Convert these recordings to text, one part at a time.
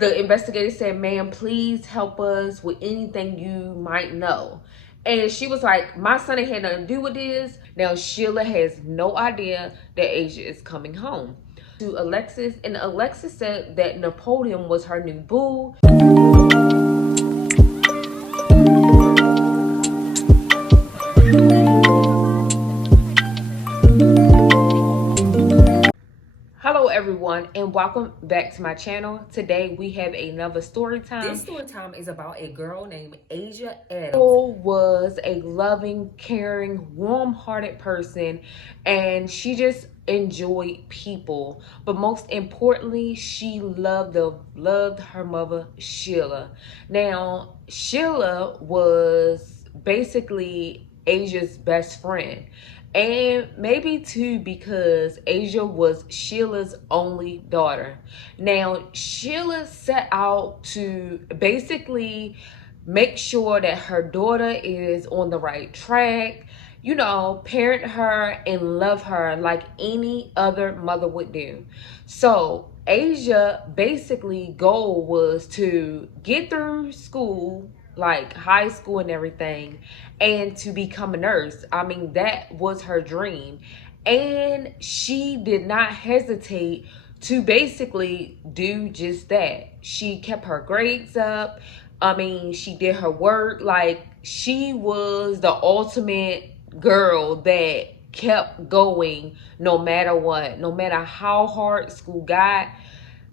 The investigator said, ma'am, please help us with anything you might know. And she was like, my son ain't had nothing to do with this. Now Sheila has no idea that Asia is coming home. To Alexis, and Alexis said that Napoleon was her new boo. Hello everyone, and welcome back to my channel. Today we have another story time. This story time is about a girl named Asia Adams, who was a loving, caring, warm-hearted person, and she just enjoyed people. But most importantly, she loved her mother, Sheila. Now, Sheila was basically Asia's best friend. And maybe too because Asia was Sheila's only daughter. Now, Sheila set out to basically make sure that her daughter is on the right track, you know, parent her and love her like any other mother would do. So Asia basically goal was to get through school, like high school and everything, and to become a nurse. I mean, that was her dream. And she did not hesitate to basically do just that. She kept her grades up. I mean, she did her work. Like, she was the ultimate girl that kept going no matter what. No matter how hard school got,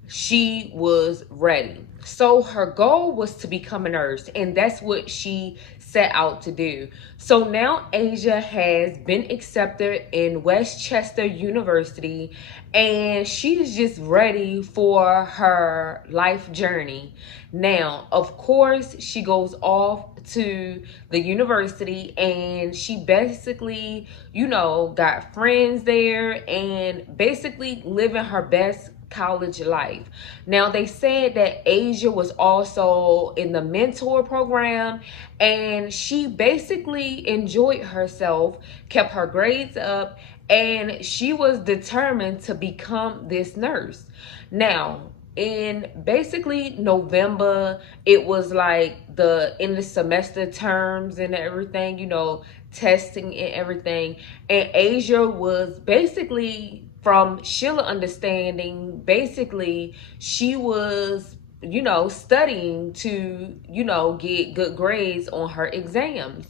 she was ready. So her goal was to become a nurse, and that's what she set out to do. So now Asia has been accepted in Westchester University, and she's just ready for her life journey. Now, of course, she goes off to the university, and she basically, you know, got friends there and basically living her best college life. Now, they said that Asia was also in the mentor program, and she basically enjoyed herself, kept her grades up, and she was determined to become this nurse. Now, in basically November, it was like the end of semester terms and everything, you know, testing and everything. And Asia was basically, from Sheila understanding, basically she was, you know, studying to, you know, get good grades on her exams.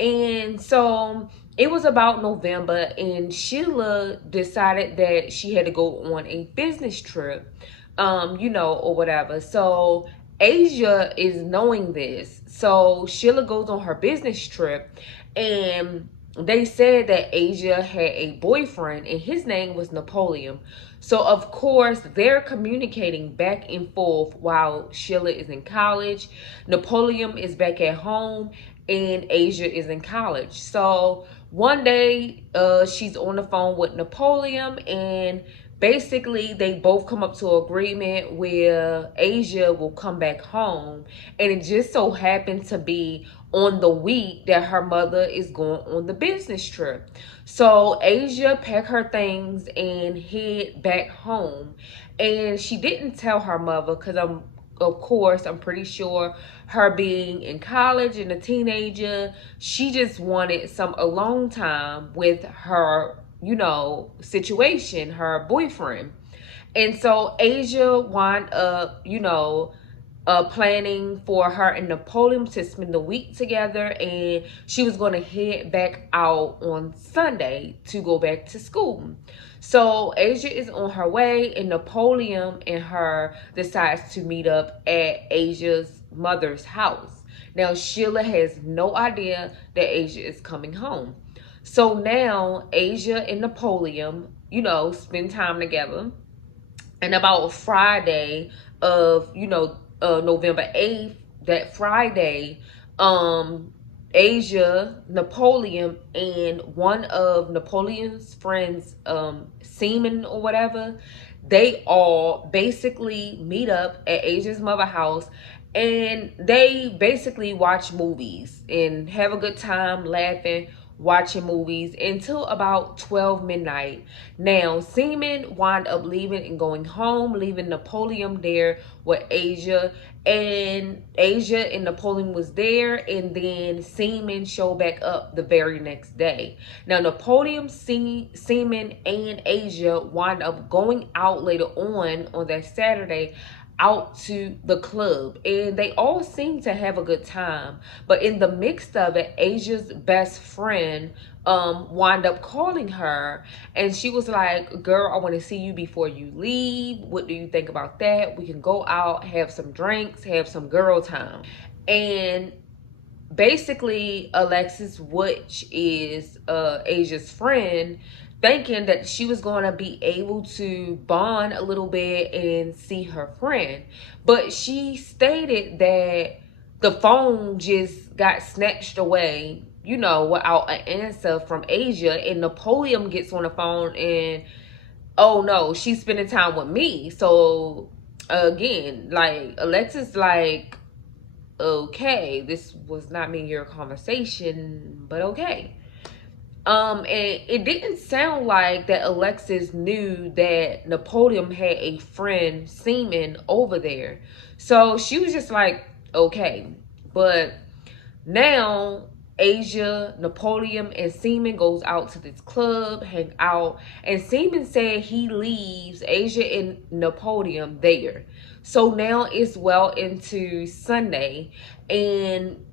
And so it was about November, and Sheila decided that she had to go on a business trip, you know, or whatever. So Asia is knowing this. So Sheila goes on her business trip, and they said that Asia had a boyfriend, and his name was Napoleon. So of course they're communicating back and forth while Sheila is in college. Napoleon is back at home, and Asia is in college. So one day she's on the phone with Napoleon, and basically they both come up to an agreement where Asia will come back home. And it just so happened to be on the week that her mother is going on the business trip. So Asia packed her things and head back home. And she didn't tell her mother because I'm pretty sure, her being in college and a teenager, she just wanted some alone time with her, you know, situation, her boyfriend. And so Asia wound up, you know, planning for her and Napoleon to spend the week together, and she was going to head back out on Sunday to go back to school. So Asia is on her way, and Napoleon and her decides to meet up at Asia's mother's house. Now, Sheila has no idea that Asia is coming home. So now Asia and Napoleon, you know, spend time together. And about Friday of, you know, November 8th, that Friday, Asia, Napoleon, and one of Napoleon's friends, Seaman or whatever, they all basically meet up at Asia's mother house, and they basically watch movies and have a good time laughing, watching movies until about 12 midnight. Now, Seaman wound up leaving and going home, leaving Napoleon there with Asia. And Asia and Napoleon was there, and then Seaman showed back up the very next day. Now, Napoleon, Seaman, and Asia wound up going out later on that Saturday out to the club, and they all seemed to have a good time. But in the mix of it, Asia's best friend wound up calling her, and she was like, girl, I want to see you before you leave. What do you think about that? We can go out, have some drinks, have some girl time. And basically, Alexis, which is Asia's friend, thinking that she was going to be able to bond a little bit and see her friend. But she stated that the phone just got snatched away, you know, without an answer from Asia. And Napoleon gets on the phone and, oh no, she's spending time with me. So again, like, Alexis, like, okay, this was not me your conversation, but okay. And it didn't sound like that Alexis knew that Napoleon had a friend, Seaman, over there. So she was just like, okay. But now Asia, Napoleon, and Seaman goes out to this club, hang out, and Seaman said he leaves Asia and Napoleon there. So now it's well into Sunday, and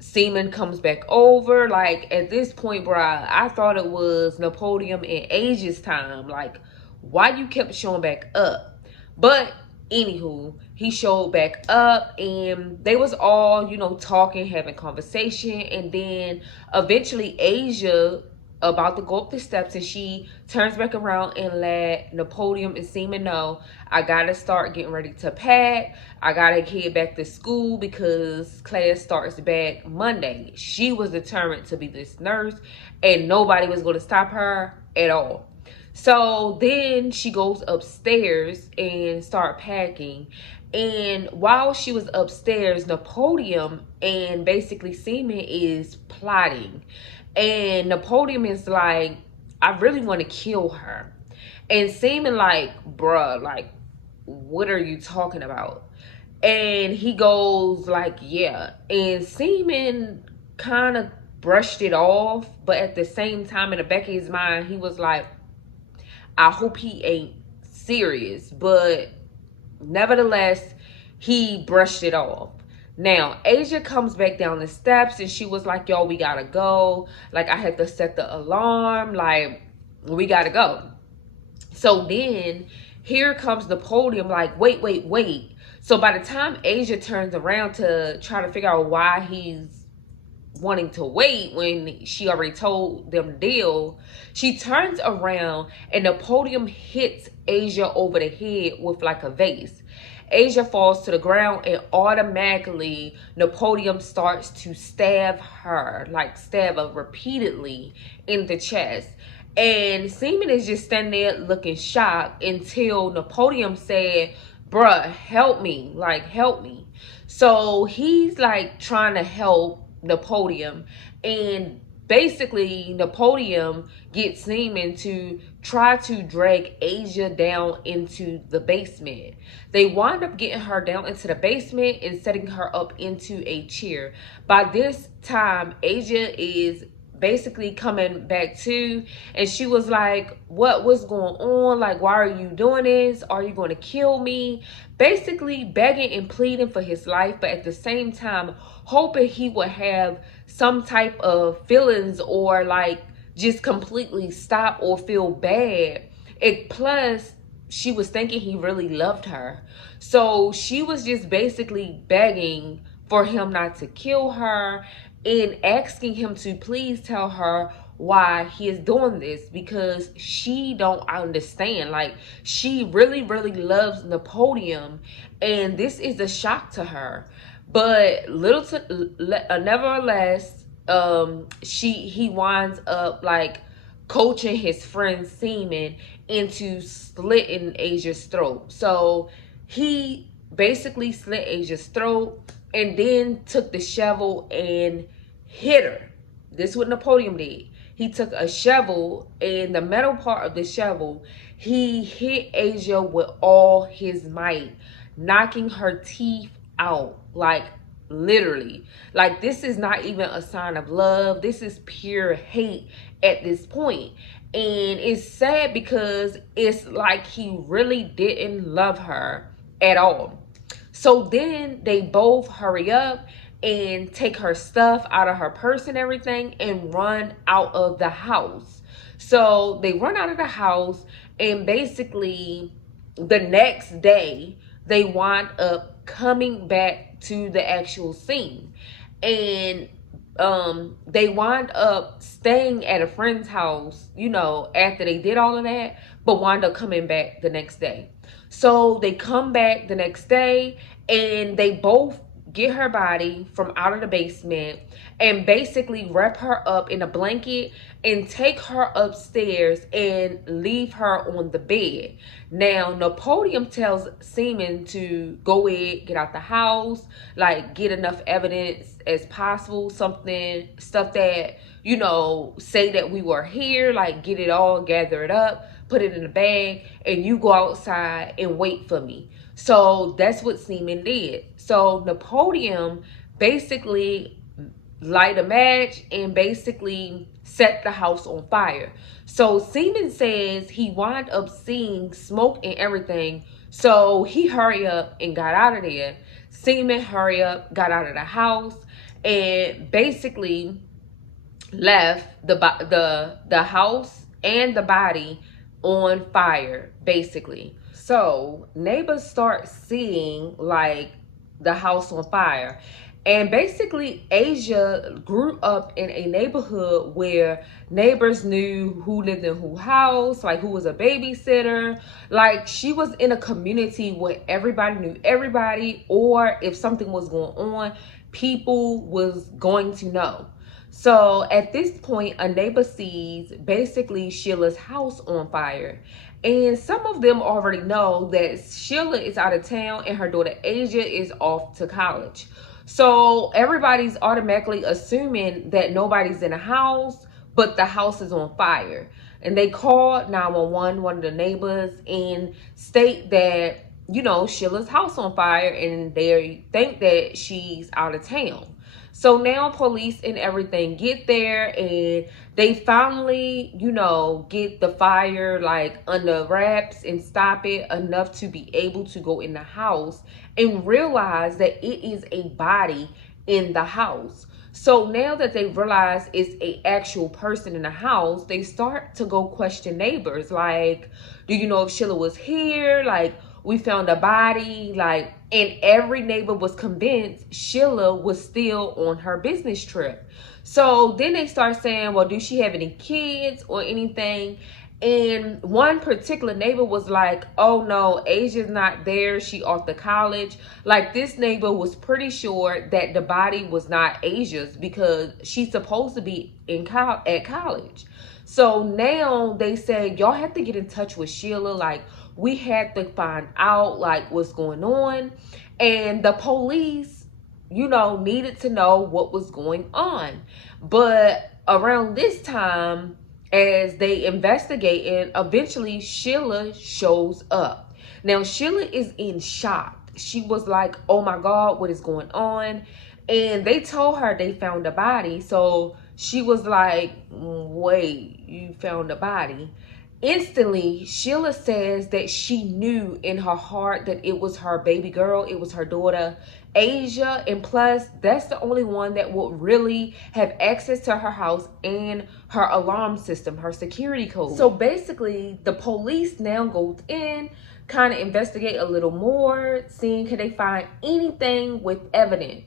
Seaman comes back over. Like, at this point, bruh, I thought it was Napoleon and Asia's time. Like, why you kept showing back up? But anywho, he showed back up, and they was all, you know, talking, having conversation. And then eventually Asia about to go up the steps, and she turns back around and let Napoleon and Seaman know, I gotta start getting ready to pack. I gotta head back to school because class starts back Monday. She was determined to be this nurse, and nobody was going to stop her at all. So then she goes upstairs and start packing. And while she was upstairs, Napoleon and basically Seaman is plotting. And Napoleon is like, I really want to kill her. And Seaman like, bruh, like, what are you talking about? And he goes like, yeah. And Seaman kind of brushed it off. But at the same time, in the back of his mind, he was like, I hope he ain't serious. But nevertheless, he brushed it off. Now, Asia comes back down the steps, and she was like, yo, we gotta go. Like, I had to set the alarm. Like, we gotta go. So then, here comes Napoleon, like, wait. So by the time Asia turns around to try to figure out why he's wanting to wait when she already told them the deal, she turns around and Napoleon hits Asia over the head with like a vase. Asia falls to the ground, and automatically Napoleon starts to stab her, like stab her repeatedly in the chest. And Seaman is just standing there looking shocked until Napoleon said, bruh, help me, like, help me. So he's like trying to help Napoleon, and basically Napoleon gets Seaman to try to drag Asia down into the basement. They wind up getting her down into the basement and setting her up into a chair. By this time, Asia is basically coming back to, and she was like, what's going on? Like, why are you doing this? Are you going to kill me? Basically begging and pleading for his life, but at the same time hoping he would have some type of feelings, or like just completely stop or feel bad. Plus, she was thinking he really loved her. So she was just basically begging for him not to kill her and asking him to please tell her why he is doing this, because she don't understand. Like, she really loves Napoleon, and this is a shock to her. But nevertheless, he winds up like coaching his friend Seaman into slitting Asia's throat. So he basically slit Asia's throat and then took the shovel and hit her. This is what Napoleon did. he took a shovel, and the metal part of the shovel, he hit Asia with all his might, knocking her teeth out. Like, literally. Like, this is not even a sign of love. This is pure hate at this point. And it's sad because it's like he really didn't love her at all. So then they both hurry up and take her stuff out of her purse and everything and run out of the house. So they run out of the house, and basically the next day they wind up coming back to the actual scene. And they wind up staying at a friend's house, you know, after they did all of that, but wind up coming back the next day. So they come back the next day, and they both get her body from out of the basement and basically wrap her up in a blanket and take her upstairs and leave her on the bed. Now, Napoleon tells Seaman to go ahead, get out the house, like get enough evidence as possible, stuff that, you know, say that we were here, like get it all, gather it up, put it in a bag, and you go outside and wait for me. So that's what Seaman did. So Napoleon basically light a match and basically set the house on fire. So Seaman says he wound up seeing smoke and everything. So he hurried up and got out of there. Seaman hurried up, got out of the house, and basically left the house and the body on fire, basically. So neighbors start seeing like the house on fire. And basically Asia grew up in a neighborhood where neighbors knew who lived in whose house, like who was a babysitter. Like she was in a community where everybody knew everybody, or if something was going on, people was going to know. So at this point, a neighbor sees basically Sheila's house on fire. And some of them already know that Sheila is out of town and her daughter Asia is off to college. So everybody's automatically assuming that nobody's in the house, but the house is on fire. And they called 911, one of the neighbors, and state that, you know, Sheila's house on fire, and they think that she's out of town. So now police and everything get there, and they finally, you know, get the fire like under wraps and stop it enough to be able to go in the house and realize that it is a body in the house. So now that they realize it's a actual person in the house, they start to go question neighbors. Like, do you know if Sheila was here? Like, we found a body, like, and every neighbor was convinced Sheila was still on her business trip. So then they start saying, well, do she have any kids or anything? And one particular neighbor was like, oh no, Asia's not there, she off to college. Like, this neighbor was pretty sure that the body was not Asia's because she's supposed to be at college. So now they said, y'all have to get in touch with Sheila. Like, we had to find out like what's going on. And the police, you know, needed to know what was going on. But around this time, as they investigated, eventually Sheila shows up. Now Sheila is in shock. She was like, oh my God, what is going on? And they told her they found a body. So she was like, wait, you found a body? Instantly, Sheila says that she knew in her heart that it was her baby girl, it was her daughter Asia, and plus that's the only one that would really have access to her house and her alarm system, her security code. So basically the police now goes in, kind of investigate a little more, seeing can they find anything with evidence.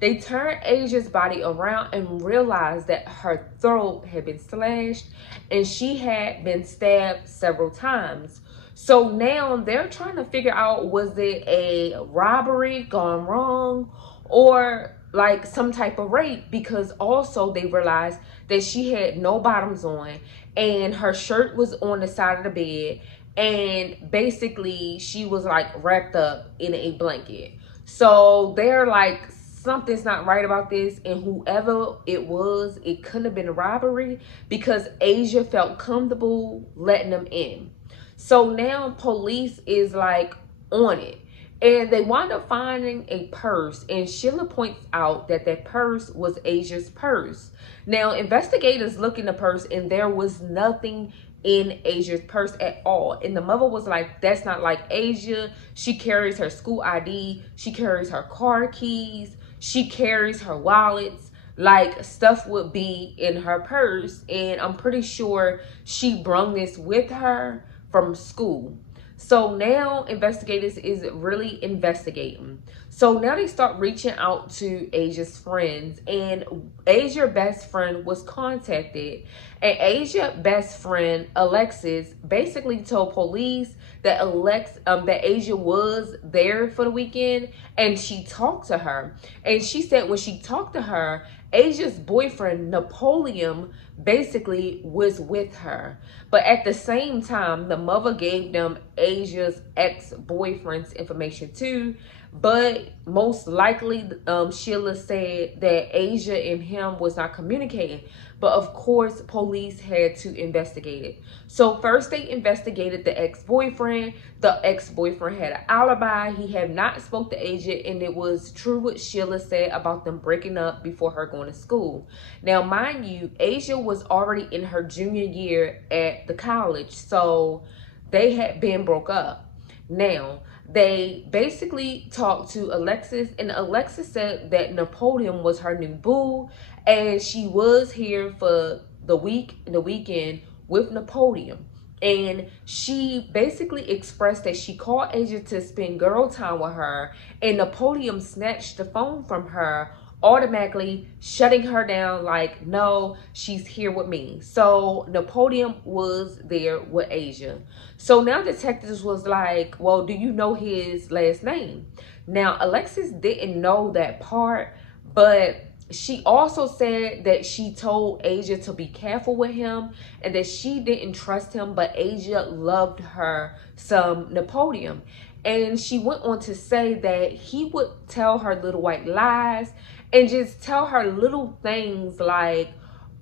They turned Asia's body around and realized that her throat had been slashed and she had been stabbed several times. So now they're trying to figure out, was it a robbery gone wrong or like some type of rape? Because also they realized that she had no bottoms on and her shirt was on the side of the bed, and basically she was like wrapped up in a blanket. So they're like something's not right about this, and whoever it was, it couldn't have been a robbery because Asia felt comfortable letting them in. So now police is like on it, and they wind up finding a purse, and Sheila points out that that purse was Asia's purse. Now investigators look in the purse, and there was nothing in Asia's purse at all. And the mother was like, that's not like Asia. She carries her school ID, she carries her car keys, she carries her wallets, like stuff would be in her purse. And I'm pretty sure she brung this with her from school. So now investigators is really investigating. So now they start reaching out to Asia's friends, and Asia's best friend was contacted, and Asia's best friend Alexis basically told police that that Asia was there for the weekend, and she talked to her. And she said when she talked to her, Asia's boyfriend Napoleon basically was with her. But at the same time, the mother gave them Asia's ex-boyfriend's information too. But most likely, Sheila said that Asia and him was not communicating. But of course, police had to investigate it. So first they investigated the ex-boyfriend. The ex-boyfriend had an alibi. He had not spoke to Asia, and it was true what Sheila said about them breaking up before her going to school. Now, mind you, Asia was already in her junior year at the college, so they had been broke up. Now, they basically talked to Alexis, and Alexis said that Napoleon was her new boo, and she was here for the weekend with Napoleon. And she basically expressed that she called Asia to spend girl time with her, and Napoleon snatched the phone from her, automatically shutting her down like, no, she's here with me. So Napoleon was there with Asia. So now detectives was like, well, do you know his last name? Now Alexis didn't know that part, but she also said that she told Asia to be careful with him, and that she didn't trust him, but Asia loved her some Napoleon. And she went on to say that he would tell her little white lies and just tell her little things like,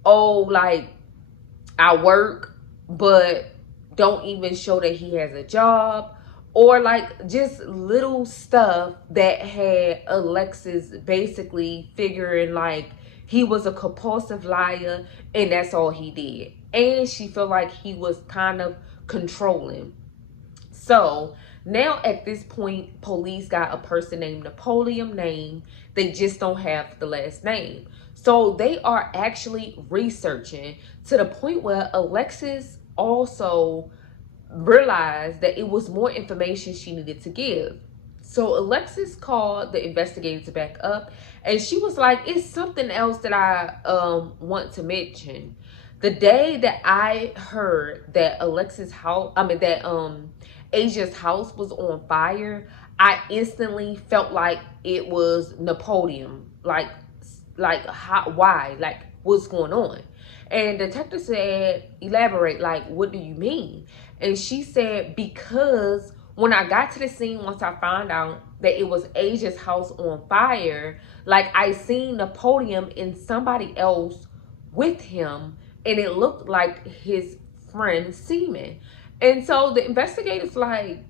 oh, like, I work, but don't even show that he has a job. Or like just little stuff that had Alexis basically figuring like he was a compulsive liar, and that's all he did. And she felt like he was kind of controlling. So now at this point, police got a person named Napoleon name. They just don't have the last name. So they are actually researching to the point where Alexis also realized that it was more information she needed to give. So Alexis called the investigators back up, and she was like, it's something else that I want to mention. The day that I heard that Asia's house was on fire, I instantly felt like it was Napoleon. Like how, why? Like, what's going on? And the detective said, elaborate, like, what do you mean? And she said, because when I got to the scene, once I found out that it was Asia's house on fire, like, I seen Napoleon and somebody else with him, and it looked like his friend Seaman. And so the investigators like,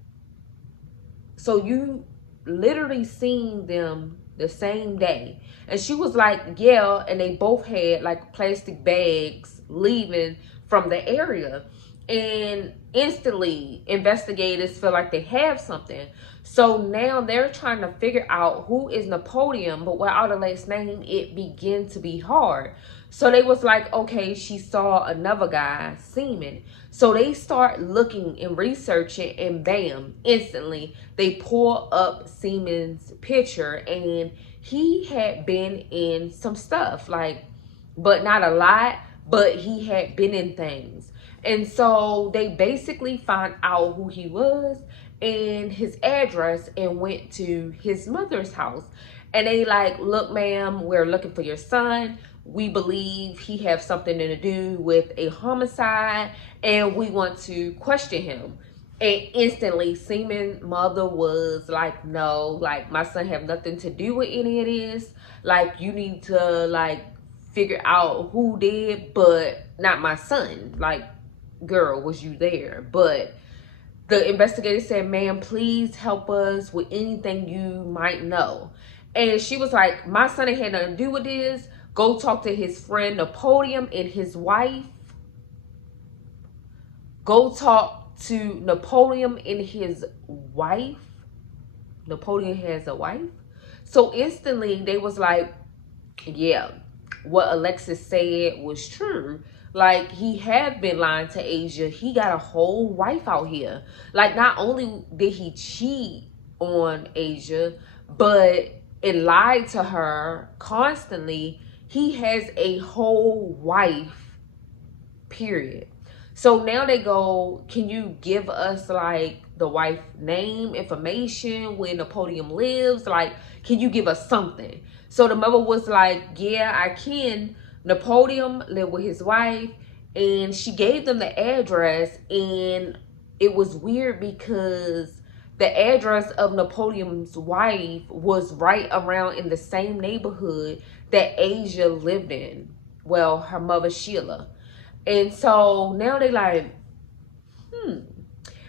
so you literally seen them the same day? And she was like, yeah, and they both had like plastic bags leaving from the area. And instantly investigators feel like they have something. So now they're trying to figure out who is Napoleon, but without a last name, it began to be hard. So they was like, okay, she saw another guy, Seaman. So they start looking and researching, and bam, instantly they pull up Seaman's picture, and he had been in some stuff, like, but not a lot, but he had been in things. And so they basically found out who he was and his address, and went to his mother's house. And they like, look, ma'am, we're looking for your son. We believe he has something to do with a homicide, and we want to question him. And instantly, Seaman mother was like, no, like, my son have nothing to do with any of this. Like, you need to, like, figure out who did, but not my son. Like, girl, was you there? But the investigator said, ma'am, please help us with anything you might know. And she was like, my son ain't had nothing to do with this. Go talk to his friend Napoleon and his wife. Go talk to Napoleon and his wife. Napoleon has a wife. So instantly they was like, yeah, what Alexis said was true. Like, he had been lying to Asia. He got a whole wife out here. Like, not only did he cheat on Asia, but it lied to her constantly. He has a whole wife, period. So now they go, can you give us, like, the wife name, information, where Napoleon lives? Like, can you give us something? So the mother was like, yeah, I can. Napoleon lived with his wife, and she gave them the address. And it was weird because the address of Napoleon's wife was right around in the same neighborhood that Asia lived in. Well, her mother, Sheila. And so now they like,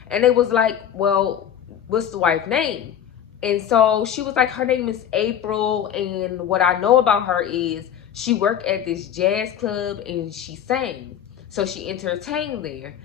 and they was like, well, what's the wife's name? And so she was like, her name is April. And what I know about her is she worked at this jazz club and she sang. So she entertained there.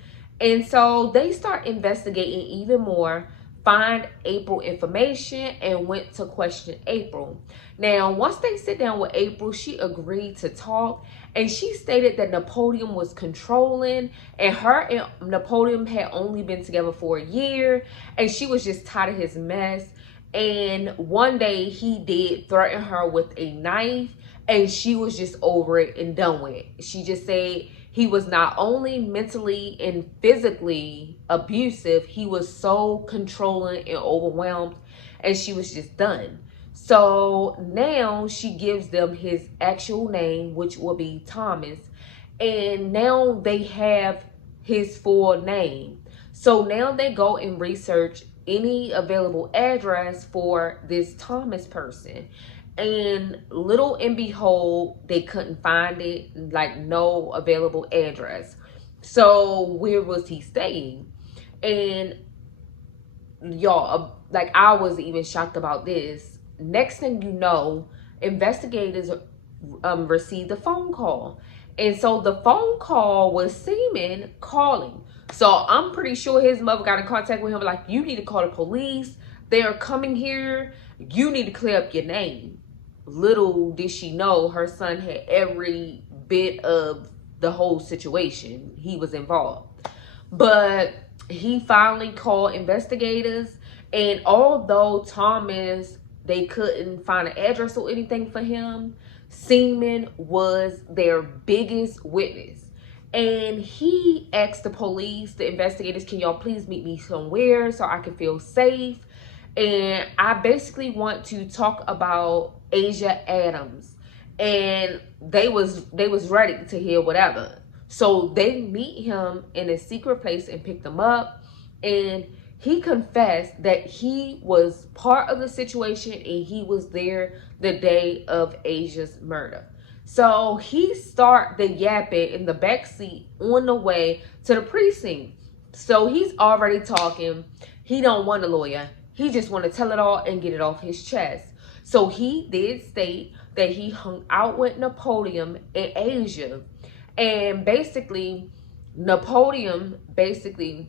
And so they start investigating even more, find April information, and went to question April. Now, once they sit down with April, she agreed to talk, and she stated that Napoleon was controlling, and her and Napoleon had only been together for a year, and she was just tired of his mess. And one day he did threaten her with a knife, and she was just over it and done with it. She just said he was not only mentally and physically abusive, he was so controlling and overwhelmed, and she was just done. So now she gives them his actual name, which will be Thomas, and now they have his full name. So now they go and research any available address for this Thomas person. And little and behold, they couldn't find it, like no available address. So where was he staying? And y'all, like, I was even shocked about this. Next thing you know, investigators received a phone call. And so the phone call was Seaman calling. So I'm pretty sure his mother got in contact with him, like, you need to call the police. They are coming here. You need to clear up your name. Little did she know her son had every bit of the whole situation. He was involved. But he finally called investigators. And although Thomas, they couldn't find an address or anything for him, Seaman was their biggest witness. And he asked the police, the investigators, can y'all please meet me somewhere so I can feel safe? And I basically want to talk about Asia Adams. And they was ready to hear whatever. So they meet him in a secret place and pick him up. And he confessed that he was part of the situation and he was there the day of Asia's murder. So he start the yapping in the back seat on the way to the precinct. So he's already talking. He don't want a lawyer. He just want to tell it all and get it off his chest. So he did state that he hung out with Napoleon in Asia. And basically, Napoleon basically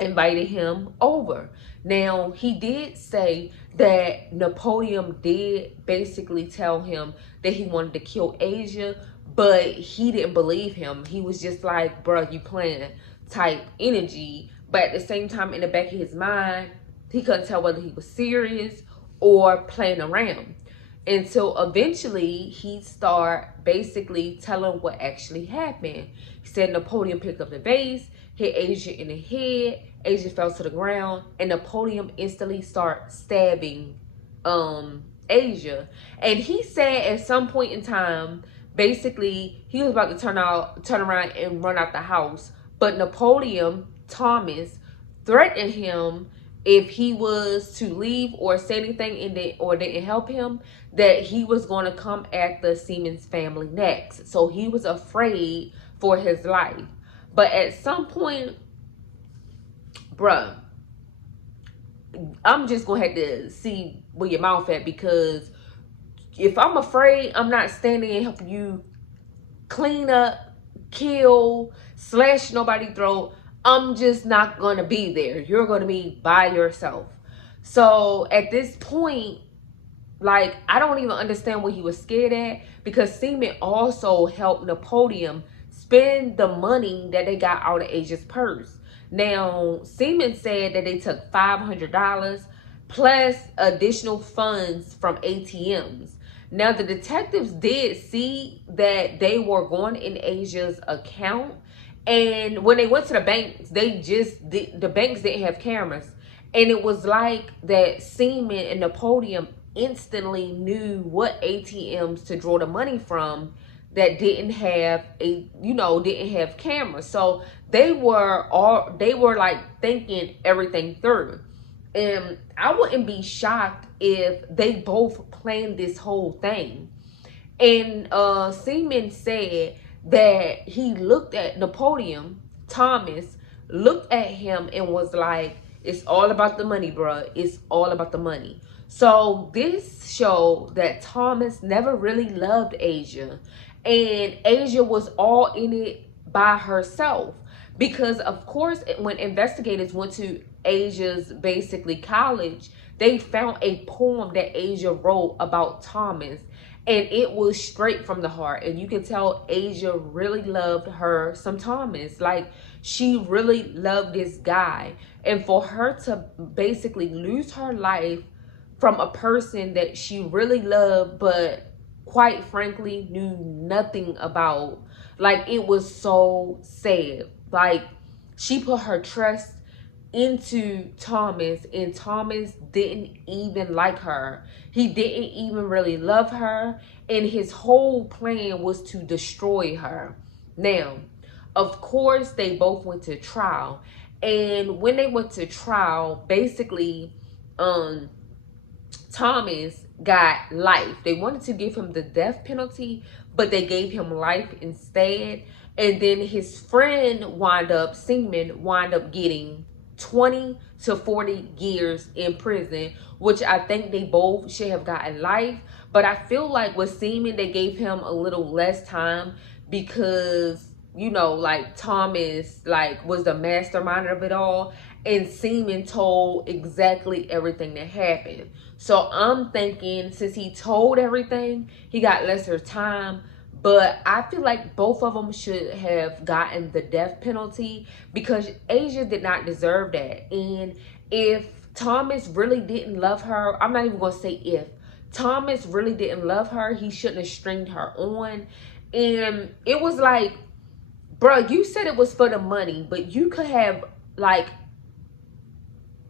invited him over. Now, he did say that Napoleon did basically tell him that he wanted to kill Asia, but he didn't believe him. He was just like, bruh, you playing type energy. But at the same time, in the back of his mind, he couldn't tell whether he was serious or playing around. Until eventually he start basically telling what actually happened. He said Napoleon picked up the vase, hit Asia in the head, Asia fell to the ground, and Napoleon instantly start stabbing Asia. And he said at some point in time, basically he was about to turn around and run out the house, but Napoleon, Thomas, threatened him if he was to leave or say anything or didn't help him, that he was going to come after Seaman's family next. So he was afraid for his life. But at some point, bruh, I'm just going to have to see where your mouth at, because if I'm afraid, I'm not standing and helping you clean up, kill, slash nobody's throat. I'm just not going to be there. You're going to be by yourself. So at this point, like, I don't even understand what he was scared at, because Seaman also helped Napoleon spend the money that they got out of Asia's purse. Now, Seaman said that they took $500 plus additional funds from ATMs. Now, the detectives did see that they were going in Asia's account. And when they went to the banks, the banks didn't have cameras. And it was like that Seaman and Napoleon instantly knew what ATMs to draw the money from that didn't have didn't have cameras. So they were like thinking everything through. And I wouldn't be shocked if they both planned this whole thing. And Seaman said that he looked at Napoleon, Thomas, looked at him and was like, it's all about the money, bruh. It's all about the money. So this showed that Thomas never really loved Asia. And Asia was all in it by herself. Because, of course, when investigators went to Asia's basically college, they found a poem that Asia wrote about Thomas. And it was straight from the heart. And you can tell Asia really loved her some Thomas. Like, she really loved this guy. And for her to basically lose her life from a person that she really loved, but quite frankly knew nothing about, like, it was so sad. Like, she put her trust into Thomas, and Thomas didn't even like her. He didn't even really love her, and his whole plan was to destroy her. Now, of course, they both went to trial. And when they went to trial, basically, Thomas got life. They wanted to give him the death penalty, but they gave him life instead. And then his friend Seaman wound up getting 20 to 40 years in prison, which I think they both should have gotten life. But I feel like with Seaman, they gave him a little less time because, like, Thomas, like, was the mastermind of it all. And Seaman told exactly everything that happened. So I'm thinking, since he told everything, he got lesser time. But I feel like both of them should have gotten the death penalty, because Asia did not deserve that. And if Thomas really didn't love her, I'm not even going to say if. Thomas really didn't love her, he shouldn't have stringed her on. And it was like, bro, you said it was for the money, but you could have, like,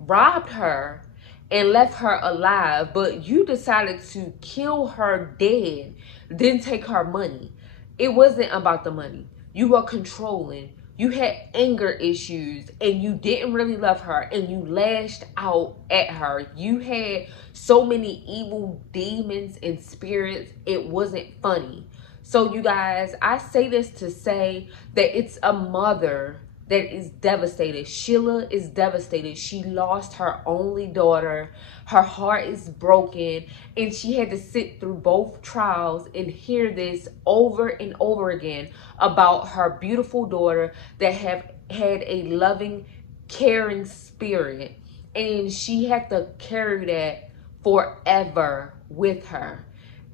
robbed her and left her alive, but you decided to kill her dead, then take her money. It wasn't about the money. You were controlling. You had anger issues, and you didn't really love her, and you lashed out at her. You had so many evil demons and spirits, it wasn't funny. So you guys, I say this to say that it's a mother that is devastated. Sheila is devastated. She lost her only daughter. Her heart is broken, and she had to sit through both trials and hear this over and over again about her beautiful daughter that had a loving, caring spirit, and she had to carry that forever with her.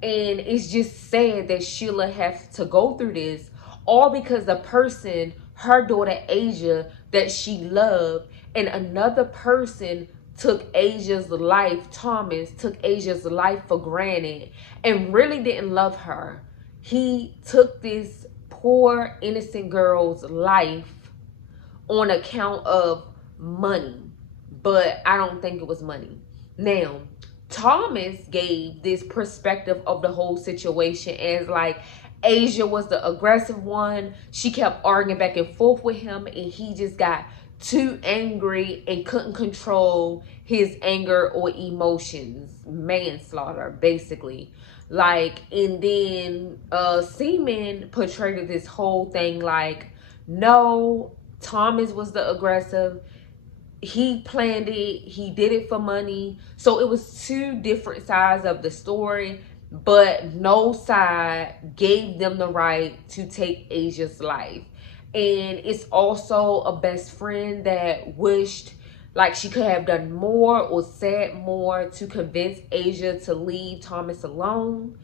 And it's just sad that Sheila has to go through this, all because the person, her daughter Asia, that she loved, and another person took Asia's life. Thomas took Asia's life for granted and really didn't love her. He took this poor innocent girl's life on account of money, but I don't think it was money. Now, Thomas gave this perspective of the whole situation as like, Asia was the aggressive one. She kept arguing back and forth with him, and he just got too angry and couldn't control his anger or emotions. Manslaughter, basically. Like, and then Seaman portrayed this whole thing like, no, Thomas was the aggressive. He planned it. He did it for money. So it was two different sides of the story, but no side gave them the right to take Asia's life. And it's also a best friend that wished like she could have done more or said more to convince Asia to leave Thomas alone.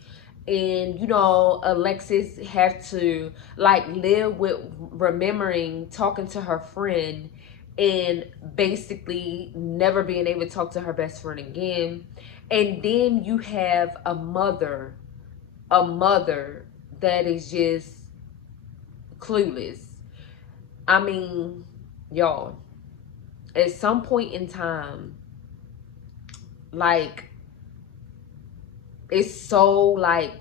And you know, Alexis had to like live with remembering talking to her friend and basically never being able to talk to her best friend again. And then you have a mother that is just clueless. I mean, y'all, at some point in time, like, it's so like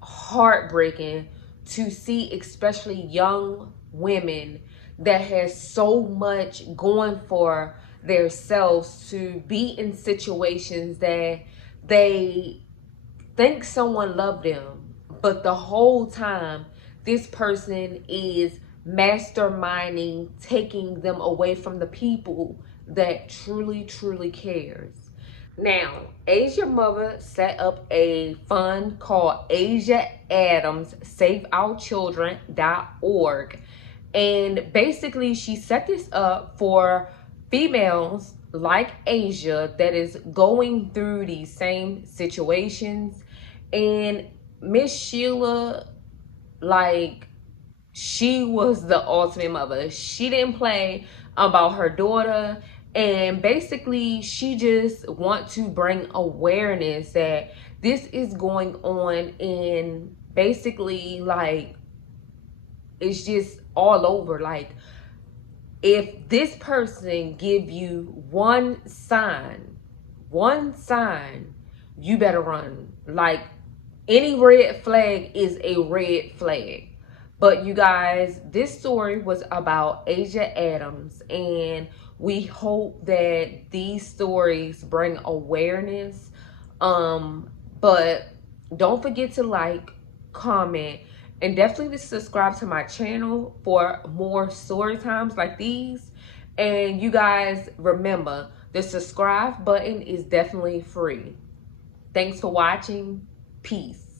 heartbreaking to see especially young women that has so much going for themselves to be in situations that they think someone loved them, but the whole time this person is masterminding, taking them away from the people that truly cares. Now, Asia mother set up a fund called Asia Adams SaveOurChildren.org. And basically, she set this up for females like Asia that is going through these same situations. And Miss Sheila, like, she was the ultimate mother. She didn't play about her daughter, and basically she just want to bring awareness that this is going on, and basically like it's just all over. Like, if this person give you one sign, you better run. Like, any red flag is a red flag. But you guys, this story was about Asia Adams, and we hope that these stories bring awareness. But don't forget to like, comment, and definitely to subscribe to my channel for more story times like these. And you guys, remember, the subscribe button is definitely free. Thanks for watching. Peace.